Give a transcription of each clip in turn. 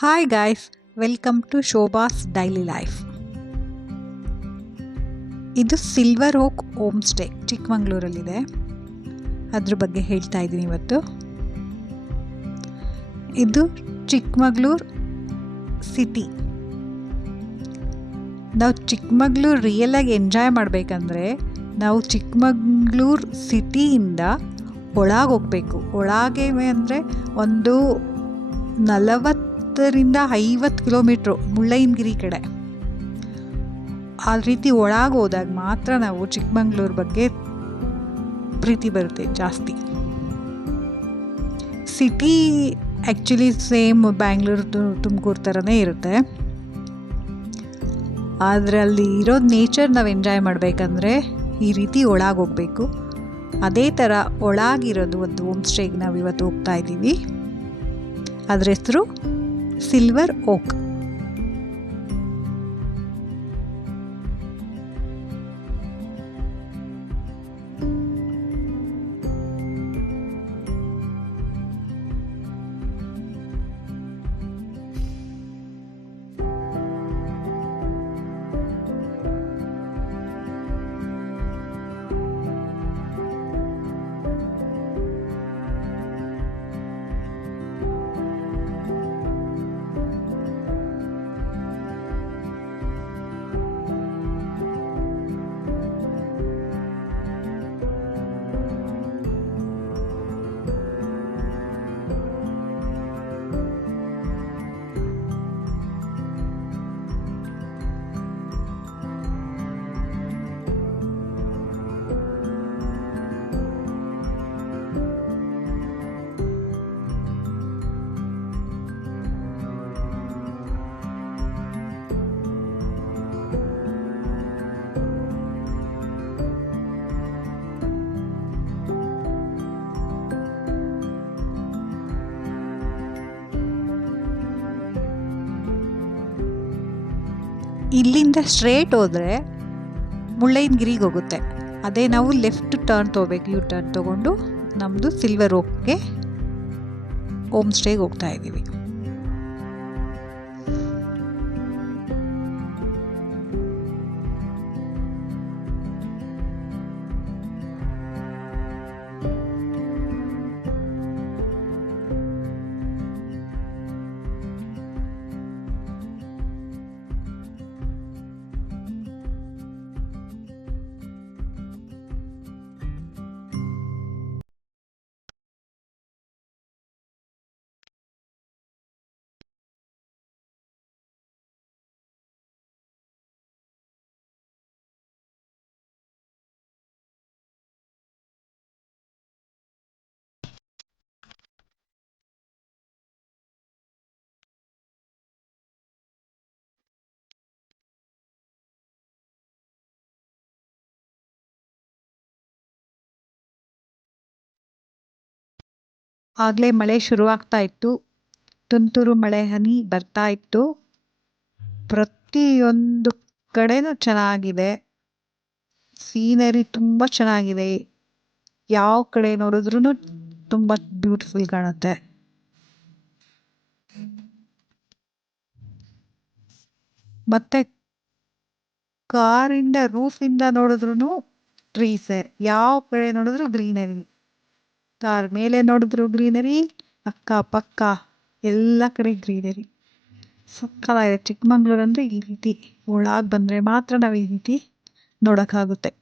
Hi guys, welcome to Shobha's daily life. ಇದು silver oak home stay ಚಿಕ್ಕಮಂಗ್ಳೂರಲ್ಲಿದೆ. ಅದ್ರ ಬಗ್ಗೆ ಹೇಳ್ತಾ ಇದ್ದೀನಿ ಇವತ್ತು. ಇದು ಚಿಕ್ಕಮಂಗ್ಳೂರು ಸಿಟಿ. ನಾವು ಚಿಕ್ಕಮಂಗ್ಳೂರು ರಿಯಲಾಗಿ ಎಂಜಾಯ್ ಮಾಡಬೇಕಂದ್ರೆ ನಾವು ಚಿಕ್ಕಮಂಗ್ಳೂರು ಸಿಟಿಯಿಂದ ಒಳಗೆ ಹೋಗಬೇಕು. ಒಳಗೆ ಅಂದರೆ ಒಂದು 40-50 ಕಿಲೋಮೀಟ್ರು ಮುಳ್ಳಯ್ಯನಗಿರಿ ಕಡೆ. ಆ ರೀತಿ ಒಳಗೆ ಹೋದಾಗ ಮಾತ್ರ ನಾವು ಚಿಕ್ಕಮಂಗ್ಳೂರು ಬಗ್ಗೆ ಪ್ರೀತಿ ಬರುತ್ತೆ ಜಾಸ್ತಿ. City actually same Bangalore Tumakuru ಥರನೇ ಇರುತ್ತೆ. ಆದರೆ ಅಲ್ಲಿ ಇರೋದು ನೇಚರ್ ನಾವು ಎಂಜಾಯ್ ಮಾಡಬೇಕಂದ್ರೆ ಈ ರೀತಿ ಒಳಗೆ ಹೋಗಬೇಕು. ಅದೇ ಥರ ಒಳಗಿರೋದು ಒಂದು ಹೋಮ್ ಸ್ಟೇಗೆ ನಾವು ಇವತ್ತು ಹೋಗ್ತಾ ಇದ್ದೀವಿ. ಅದರ ಹೆಸರು ಸಿಲ್ವರ್ ಓಕ್. ಇಲ್ಲಿಂದ ಸ್ಟ್ರೇಟ್ ಹೋದರೆ ಮುಳ್ಳಯ್ಯನಗಿರಿಗೆ ಹೋಗುತ್ತೆ. ಅದೇ ನಾವು ಲೆಫ್ಟ್ ಟರ್ನ್ ತೊಗೋಬೇಕು. ಯು ಟರ್ನ್ ತೊಗೊಂಡು ನಮ್ಮದು ಸಿಲ್ವರ್ ಓಕ್ಗೆ ಹೋಮ್ ಸ್ಟೇಗೆ ಹೋಗ್ತಾ ಇದ್ದೀವಿ. ಆಗಲೇ ಮಳೆ ಶುರುವಾಗ್ತಾ ಇತ್ತು. ತುಂತುರು ಮಳೆ ಹನಿ ಬರ್ತಾ ಇತ್ತು. ಪ್ರತಿಯೊಂದು ಕಡೆನೂ ಚೆನ್ನಾಗಿದೆ. ಸೀನರಿ ತುಂಬ ಚೆನ್ನಾಗಿದೆ. ಯಾವ ಕಡೆ ನೋಡಿದ್ರೂ ತುಂಬ ಬ್ಯೂಟಿಫುಲ್ ಕಾಣುತ್ತೆ. ಮತ್ತೆ ಕಾರಿಂದ ರೂಫಿಂದ ನೋಡಿದ್ರೂ ಟ್ರೀಸೇ. ಯಾವ ಕಡೆ ನೋಡಿದ್ರು ಗ್ರೀನರಿ. ಕಾರ್ ಮೇಲೆ ನೋಡಿದ್ರು ಗ್ರೀನರಿ, ಅಕ್ಕಪಕ್ಕ ಎಲ್ಲ ಕಡೆ ಗ್ರೀನರಿ. ಸಕ್ಕತ್ತಾಗಿದೆ. ಚಿಕ್ಕಮಂಗ್ಳೂರು ಅಂದರೆ ಈ ರೀತಿ ಒಳಗೆ ಬಂದರೆ ಮಾತ್ರ ನಾವು ಈ ರೀತಿ ನೋಡೋಕ್ಕಾಗುತ್ತೆ.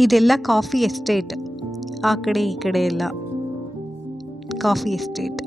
ಇದೆಲ್ಲ ಕಾಫಿ ಎಸ್ಟೇಟ್, ಆ ಕಡೆ ಈ ಕಡೆ ಎಲ್ಲ coffee estate.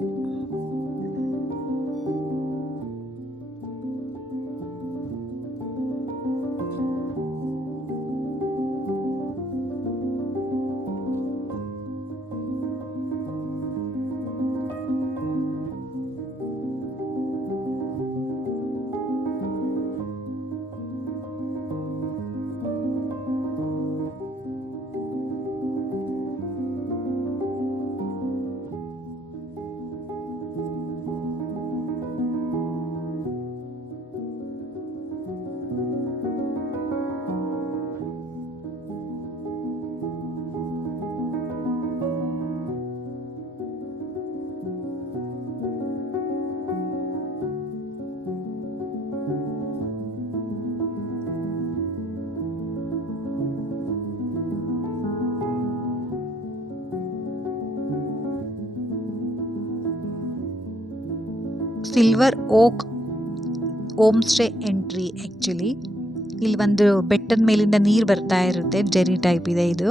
Silver oak home stay entry. Actually ಇಲ್ಲಿ ಒಂದು ಬೆಟ್ಟದ ಮೇಲಿಂದ ನೀರು ಬರ್ತಾ ಇರುತ್ತೆ, ಜೆರಿ ಟೈಪ್ ಇದೆ ಇದು.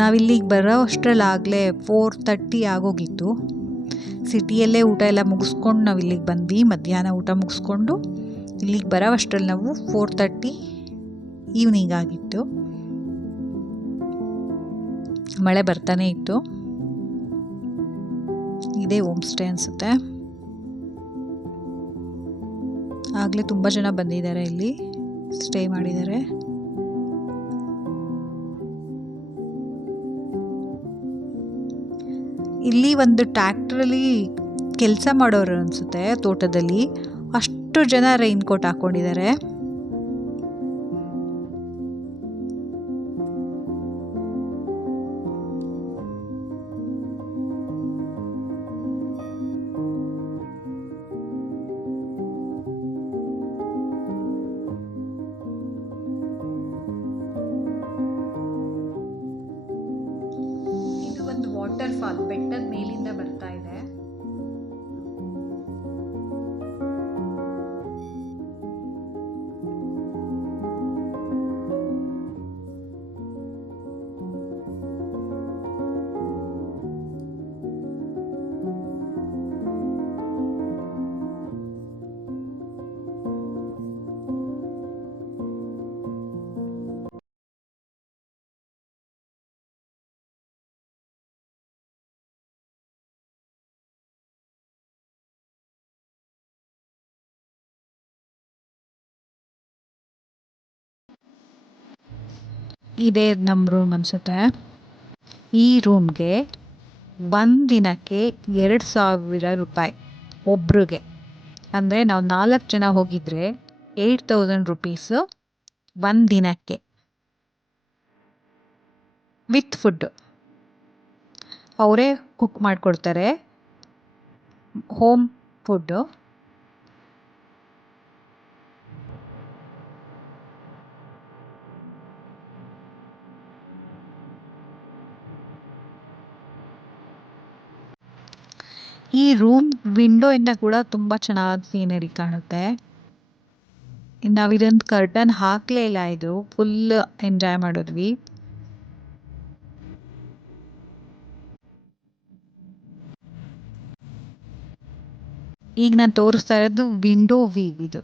ನಾವಿಲ್ಲಿಗೆ ಬರೋ ಅಷ್ಟರಲ್ಲಾಗಲೇ 4:30 ಆಗೋಗಿತ್ತು. ಸಿಟಿಯಲ್ಲೇ ಊಟ ಎಲ್ಲ ಮುಗಿಸ್ಕೊಂಡು ನಾವು ಇಲ್ಲಿಗೆ ಬಂದ್ವಿ. ಮಧ್ಯಾಹ್ನ ಊಟ ಮುಗಿಸ್ಕೊಂಡು ಇಲ್ಲಿಗೆ ಬರೋ ಅಷ್ಟರಲ್ಲಿ ನಾವು 4:30 ಈವ್ನಿಂಗ್ ಆಗಿತ್ತು. ಮಳೆ ಬರ್ತಾನೆ ಇತ್ತು. ಇದೇ ಹೋಮ್ ಸ್ಟೇ ಅನಿಸುತ್ತೆ. ಆಗಲೇ ತುಂಬ ಜನ ಬಂದಿದ್ದಾರೆ, ಇಲ್ಲಿ ಸ್ಟೇ ಮಾಡಿದ್ದಾರೆ. ಇಲ್ಲಿ ಒಂದು ಟ್ರ್ಯಾಕ್ಟ್ರಲ್ಲಿ ಕೆಲಸ ಮಾಡೋರು ಅನಿಸುತ್ತೆ, ತೋಟದಲ್ಲಿ. ಅಷ್ಟು ಜನ ರೈನ್ ಕೋಟ್ ಹಾಕ್ಕೊಂಡಿದ್ದಾರೆ. ವಾಟರ್ ಫಾಲ್ ಬೆಟ್ಟದ ಮೇಲಿಂದ ಬರ್ತಾ ಇದೆ. ಇದೇ ನಮ್ಮ ರೂಮ್ ಅನಿಸುತ್ತೆ. ಈ ರೂಮ್ಗೆ ದಿನಕ್ಕೆ 2,000 ರೂಪಾಯಿ ಒಬ್ರಿಗೆ. ಅಂದರೆ ನಾವು 4 ಜನ ಹೋಗಿದ್ರೆ 8,000 ರುಪೀಸು ದಿನಕ್ಕೆ, ವಿತ್ ಫುಡ್. ಅವರೇ ಕುಕ್ ಮಾಡಿಕೊಡ್ತಾರೆ, ಹೋಮ್ ಫುಡ್ಡು. ಈ ರೂಮ್ ವಿಂಡೋಯಿಂದ ಕೂಡ ತುಂಬ ಚೆನ್ನಾಗಿ ಸೀನರಿ ಕಾಣುತ್ತೆ. ನಾವು ಇದೊಂದು ಕರ್ಟನ್ ಹಾಕಲೇ ಇಲ್ಲ, ಇದು ಫುಲ್ ಎಂಜಾಯ್ ಮಾಡಿದ್ವಿ. ಈಗ ನಾನು ತೋರಿಸ್ತಾ ಇರೋದು ವಿಂಡೋ ವ್ಯೂ ಇದು.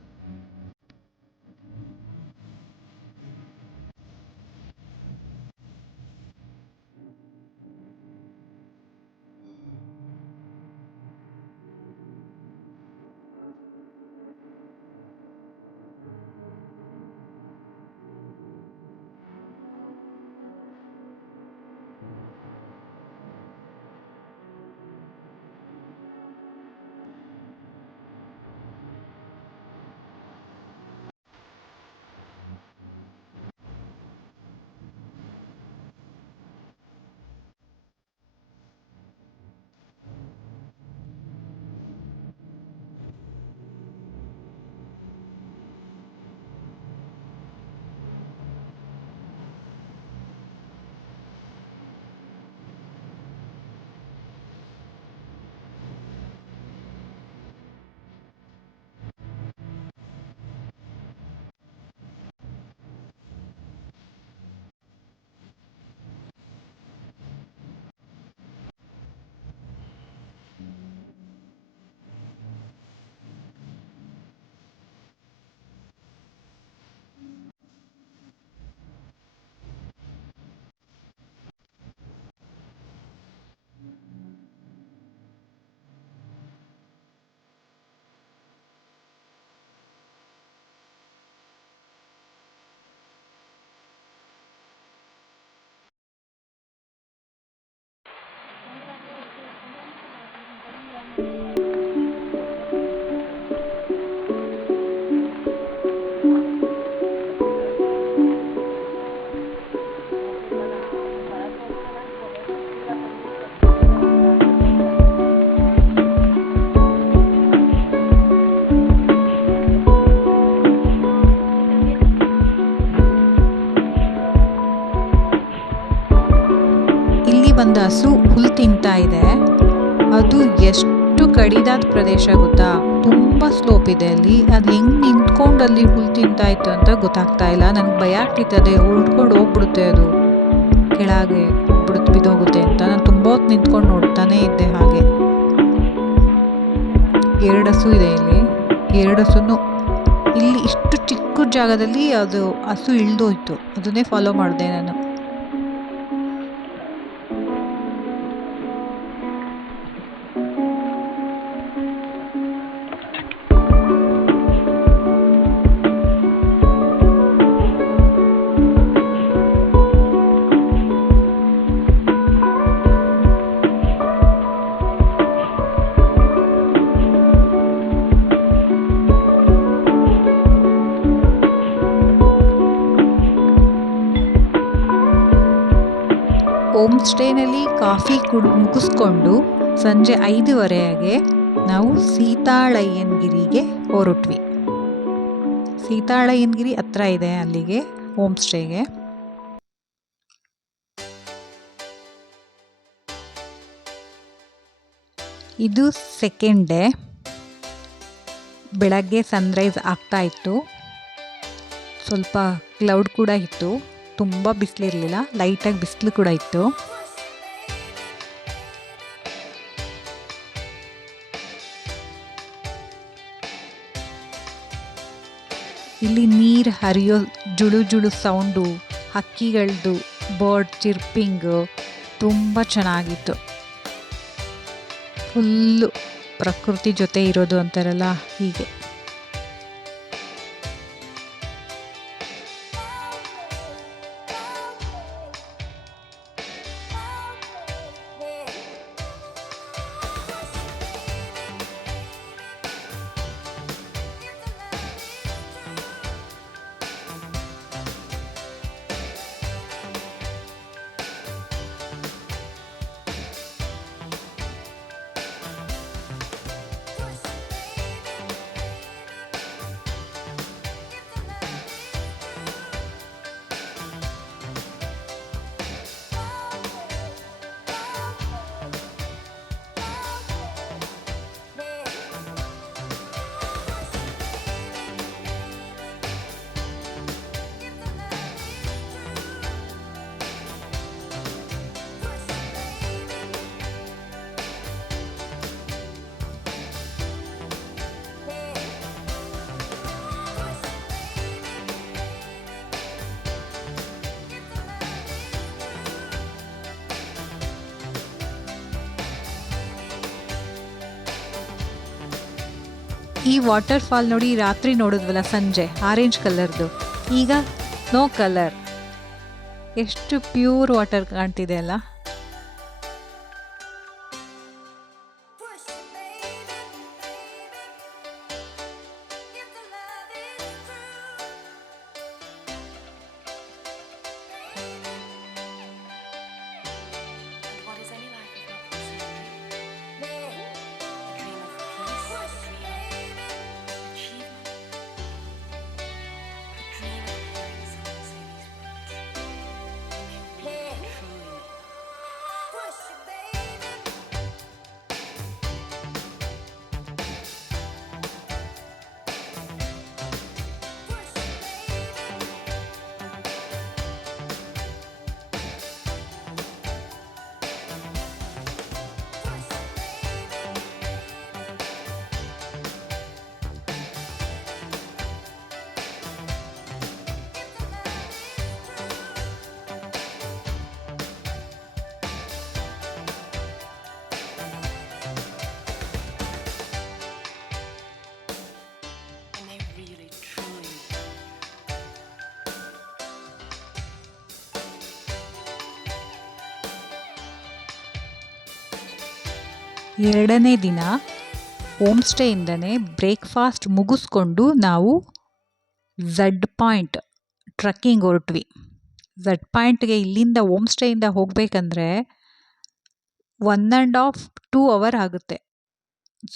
ಒಂದು ಹಸು ಹುಲ್ ತಿಂತಾ ಇದೆ. ಅದು ಎಷ್ಟು ಕಡಿದಾದ ಪ್ರದೇಶ ಗೊತ್ತಾ, ತುಂಬಾ ಸ್ಲೋಪ್ ಇದೆ ಅಲ್ಲಿ. ಅದು ಹೆಂಗ್ ನಿಂತ್ಕೊಂಡು ಅಲ್ಲಿ ಹುಲ್ ತಿಂತಾ ಇತ್ತು ಅಂತ ಗೊತ್ತಾಗ್ತಾ ಇಲ್ಲ. ನನ್ಗೆ ಭಯ ಆಗ್ತಿತ್ತು, ಅದೇ ಉಳ್ಕೊಂಡು ಹೋಗ್ಬಿಡುತ್ತೆ, ಅದು ಕೆಳಗೆ ಹೋಗ್ಬಿಡುತ್ತೆ, ಬಿದ್ದೋಗುತ್ತೆ ಅಂತ. ನಾನು ತುಂಬಾ ಹೊತ್ತು ನಿಂತ್ಕೊಂಡು ನೋಡ್ತಾನೆ ಇದ್ದೆ. ಹಾಗೆ 2 ಹಸು ಇದೆ ಇಲ್ಲಿ. 2 ಹಸುನು ಇಲ್ಲಿ ಇಷ್ಟು ಚಿಕ್ಕ ಜಾಗದಲ್ಲಿ ಅದು ಹಸು ಇಳ್ದೋಯ್ತು. ಅದನ್ನೇ ಫಾಲೋ ಮಾಡಿದೆ ನಾನು. ಹೋಮ್ ಸ್ಟೇನಲ್ಲಿ ಕಾಫಿ ಮುಗಿಸ್ಕೊಂಡು ಸಂಜೆ 5:30ಗೆ ನಾವು ಸೀತಾಳಯ್ಯನಗಿರಿಗೆ ಹೊರಟ್ವಿ. ಸೀತಾಳಯ್ಯನಗಿರಿ ಹತ್ರ ಇದೆ ಅಲ್ಲಿಗೆ, ಹೋಮ್ ಸ್ಟೇಗೆ. ಇದು ಸೆಕೆಂಡ್ ಡೇ. ಬೆಳಗ್ಗೆ ಸನ್ರೈಸ್ ಆಗ್ತಾ ಇತ್ತು. ಸ್ವಲ್ಪ ಕ್ಲೌಡ್ ಕೂಡ ಇತ್ತು, ತುಂಬ ಬಿಸಿಲಿರಲಿಲ್ಲ, ಲೈಟಾಗಿ ಬಿಸಿಲು ಕೂಡ ಇತ್ತು. ಇಲ್ಲಿ ನೀರು ಹರಿಯೋ ಜುಳು ಜುಳು ಸೌಂಡು, ಹಕ್ಕಿಗಳದ್ದು ಬರ್ಡ್ ಚಿರ್ಪಿಂಗು ತುಂಬ ಚೆನ್ನಾಗಿತ್ತು. ಫುಲ್ಲು ಪ್ರಕೃತಿ ಜೊತೆ ಇರೋದು ಅಂತಾರಲ್ಲ, ಹೀಗೆ. ಈ ವಾಟರ್ ಫಾಲ್ ನೋಡಿ, ರಾತ್ರಿ ನೋಡಿದ್ವಲ್ಲ ಸಂಜೆ, ಆರೆಂಜ್ ಕಲರ್ದು, ಈಗ ನೋ ಕಲರ್. ಎಷ್ಟು ಪ್ಯೂರ್ ವಾಟರ್ ಕಾಣ್ತಿದೆ ಅಲ್ಲ. ಎರಡನೇ ದಿನ ಹೋಮ್ ಸ್ಟೇಯಿಂದನೇ ಬ್ರೇಕ್ಫಾಸ್ಟ್ ಮುಗಿಸ್ಕೊಂಡು ನಾವು ಝಡ್ ಪಾಯಿಂಟ್ ಟ್ರಕ್ಕಿಂಗ್ ಹೊರಟ್ವಿ. ಝಡ್ ಪಾಯಿಂಟ್ಗೆ ಇಲ್ಲಿಂದ ಹೋಮ್ ಸ್ಟೇಯಿಂದ ಹೋಗಬೇಕಂದ್ರೆ 1.5-2 ಅವರ್ ಆಗುತ್ತೆ.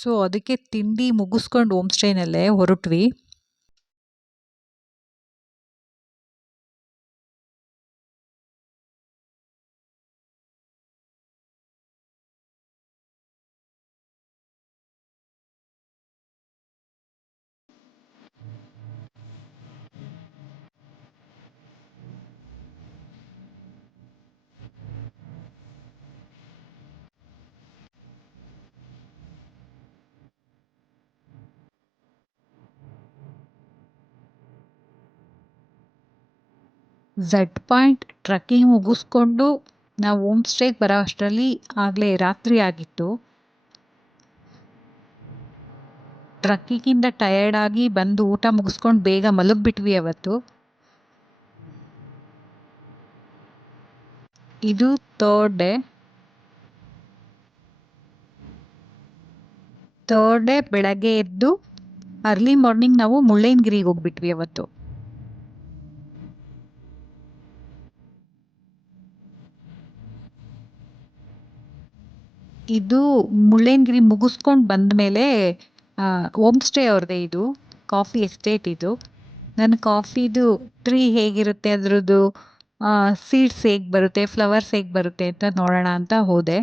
ಸೊ ಅದಕ್ಕೆ ತಿಂಡಿ ಮುಗಿಸ್ಕೊಂಡು ಹೋಮ್ ಸ್ಟೇನಲ್ಲೇ ಹೊರಟ್ವಿ. ಝಡ್ ಪಾಯಿಂಟ್ ಟ್ರಕ್ಕಿಂಗ್ ಮುಗಿಸ್ಕೊಂಡು ನಾವು ಹೋಮ್ ಸ್ಟೇಗೆ ಬರೋ ಅಷ್ಟರಲ್ಲಿ ಆಗಲೇ ರಾತ್ರಿ ಆಗಿತ್ತು. ಟ್ರಕ್ಕಿಂಗಿಂದ ಟಯರ್ಡ್ ಆಗಿ ಬಂದು ಊಟ ಮುಗಿಸ್ಕೊಂಡು ಬೇಗ ಮಲಗಿಬಿಟ್ವಿ ಅವತ್ತು. ಇದು ಥರ್ಡ್ ಡೇ ಬೆಳಗ್ಗೆ ಎದ್ದು ಅರ್ಲಿ ಮಾರ್ನಿಂಗ್ ನಾವು ಮುಳ್ಳಯ್ಯನಗಿರಿಗೆ ಹೋಗ್ಬಿಟ್ವಿ ಅವತ್ತು. ಇದು ಮುಳ್ಳಯ್ಯನಗಿರಿ ಮುಗಿಸ್ಕೊಂಡು ಬಂದಮೇಲೆ ಹೋಮ್ ಸ್ಟೇ ಅವ್ರದ್ದೇ ಇದು, ಕಾಫಿ ಎಸ್ಟೇಟ್ ಇದು. ನನ್ನ ಕಾಫಿದು ಟ್ರೀ ಹೇಗಿರುತ್ತೆ, ಅದರದ್ದು ಸೀಡ್ಸ್ ಹೇಗೆ ಬರುತ್ತೆ, ಫ್ಲವರ್ಸ್ ಹೇಗೆ ಬರುತ್ತೆ ಅಂತ ನೋಡೋಣ ಅಂತ ಹೋದೆ.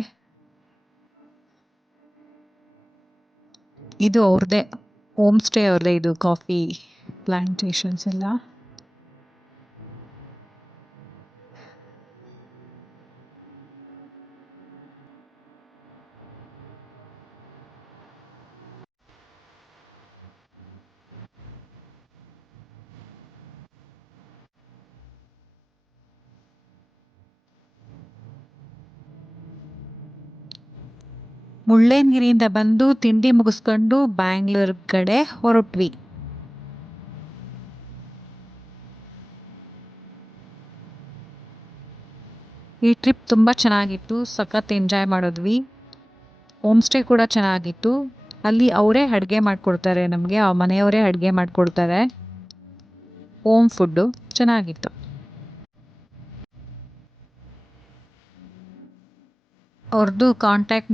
ಇದು ಅವ್ರದ್ದೇ ಹೋಮ್ ಸ್ಟೇ ಅವ್ರದ್ದೇ ಇದು, ಕಾಫಿ ಪ್ಲಾಂಟೇಶನ್ಸ್ ಎಲ್ಲ. ಮುಳ್ಳಯ್ಯನಗಿರಿಯಿಂದ ಬಂದು ತಿಂಡಿ ಮುಗಿಸ್ಕೊಂಡು ಬ್ಯಾಂಗ್ಳೂರ್ ಕಡೆ ಹೊರಟ್ವಿ. ಈ ಟ್ರಿಪ್ ತುಂಬ ಚೆನ್ನಾಗಿತ್ತು, ಸಖತ್ ಎಂಜಾಯ್ ಮಾಡಿದ್ವಿ. ಹೋಮ್ ಸ್ಟೇ ಕೂಡ ಚೆನ್ನಾಗಿತ್ತು. ಅಲ್ಲಿ ಅವರೇ ಅಡುಗೆ ಮಾಡಿಕೊಡ್ತಾರೆ ನಮಗೆ, ಆ ಮನೆಯವರೇ ಅಡುಗೆ ಮಾಡಿಕೊಡ್ತಾರೆ. ಹೋಮ್ ಫುಡ್ಡು ಚೆನ್ನಾಗಿತ್ತು. ಅವ್ರದ್ದು ಕಾಂಟ್ಯಾಕ್ಟ್